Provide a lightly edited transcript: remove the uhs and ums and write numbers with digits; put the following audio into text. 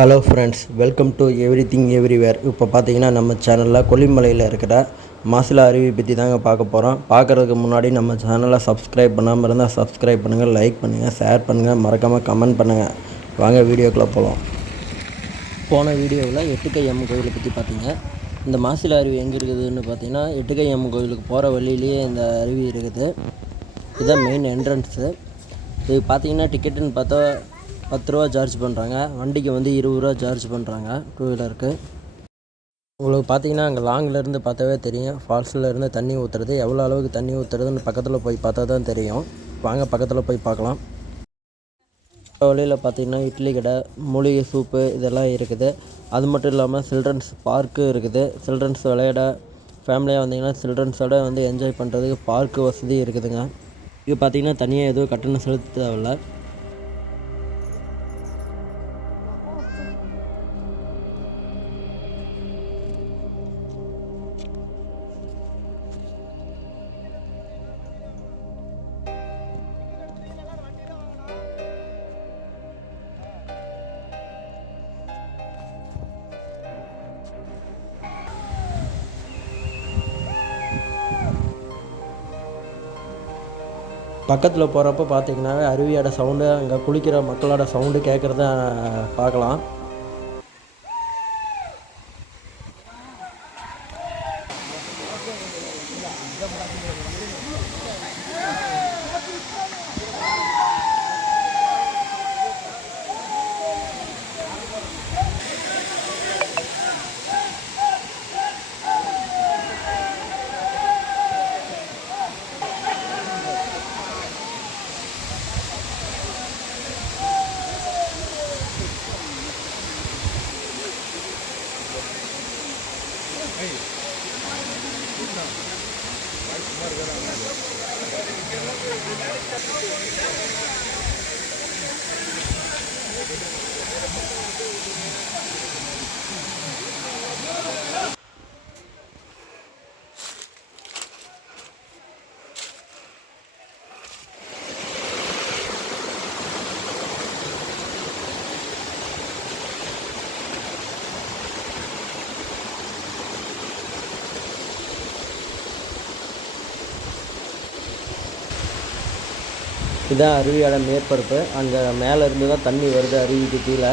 Hello friends, welcome to everything everywhere. இப்போ பார்த்தீங்கன்னா நம்ம சேனலில் கொல்லிமலையில் இருக்கிற மாசிலா அருவி பற்றி தாங்க பார்க்க போகிறோம். பார்க்குறதுக்கு முன்னாடி நம்ம சேனலை சப்ஸ்கிரைப் பண்ணாமல் இருந்தால் சப்ஸ்கிரைப் பண்ணுங்கள், லைக் பண்ணுங்கள், ஷேர் பண்ணுங்கள், மறக்காமல் கமெண்ட் பண்ணுங்கள். வாங்க வீடியோக்குள்ளே போகலாம். போன வீடியோவில் எட்டுக்கை அம்மன் கோயிலை பற்றி பார்த்தீங்க. இந்த மாசிலா அருவி எங்கே இருக்குதுன்னு பார்த்தீங்கன்னா எட்டுக்கை அம்மன் கோயிலுக்கு போகிற வழியிலேயே இந்த அருவி இருக்குது. இதுதான் மெயின் என்ட்ரன்ஸு. இது பார்த்தீங்கன்னா டிக்கெட்டுன்னு பார்த்தா 10 ரூபா சார்ஜ் பண்ணுறாங்க. வண்டிக்கு வந்து 20 ரூபா சார்ஜ் பண்ணுறாங்க டூ வீலருக்கு. உங்களுக்கு பார்த்தீங்கன்னா அங்கே லாங்கிலேருந்து பார்த்தாவே தெரியும், ஃபால்ஸில் இருந்து தண்ணி ஊற்றுறது. எவ்வளோ அளவுக்கு தண்ணி ஊற்றுறதுன்னு பக்கத்தில் போய் பார்த்தா தான் தெரியும். வாங்க பக்கத்தில் போய் பார்க்கலாம். வழியில் பார்த்தீங்கன்னா இட்லி கடை, மூலிகை சூப்பு இதெல்லாம் இருக்குது. அது மட்டும் இல்லாமல் சில்ட்ரன்ஸ் பார்க்கு இருக்குது. சில்ட்ரன்ஸ் விளையாட ஃபேமிலியாக வந்தீங்கன்னா சில்ட்ரன்ஸோட வந்து என்ஜாய் பண்ணுறதுக்கு பார்க்கு வசதி இருக்குதுங்க. இது பார்த்தீங்கன்னா தனியாக எதுவும் கட்டணம் செலுத்த தேவையில்லை. பக்கத்தில் போகிறப்ப பார்த்தீங்கன்னாவே அருவியோட சவுண்டு, அங்கே குளிக்கிற மக்களோட சவுண்டு கேட்குறத பார்க்கலாம். இதுதான் அருவியோட மேற்பரப்பு. அங்கே மேலே இருந்து தான் தண்ணி வருது அருவிக்கு கீழே.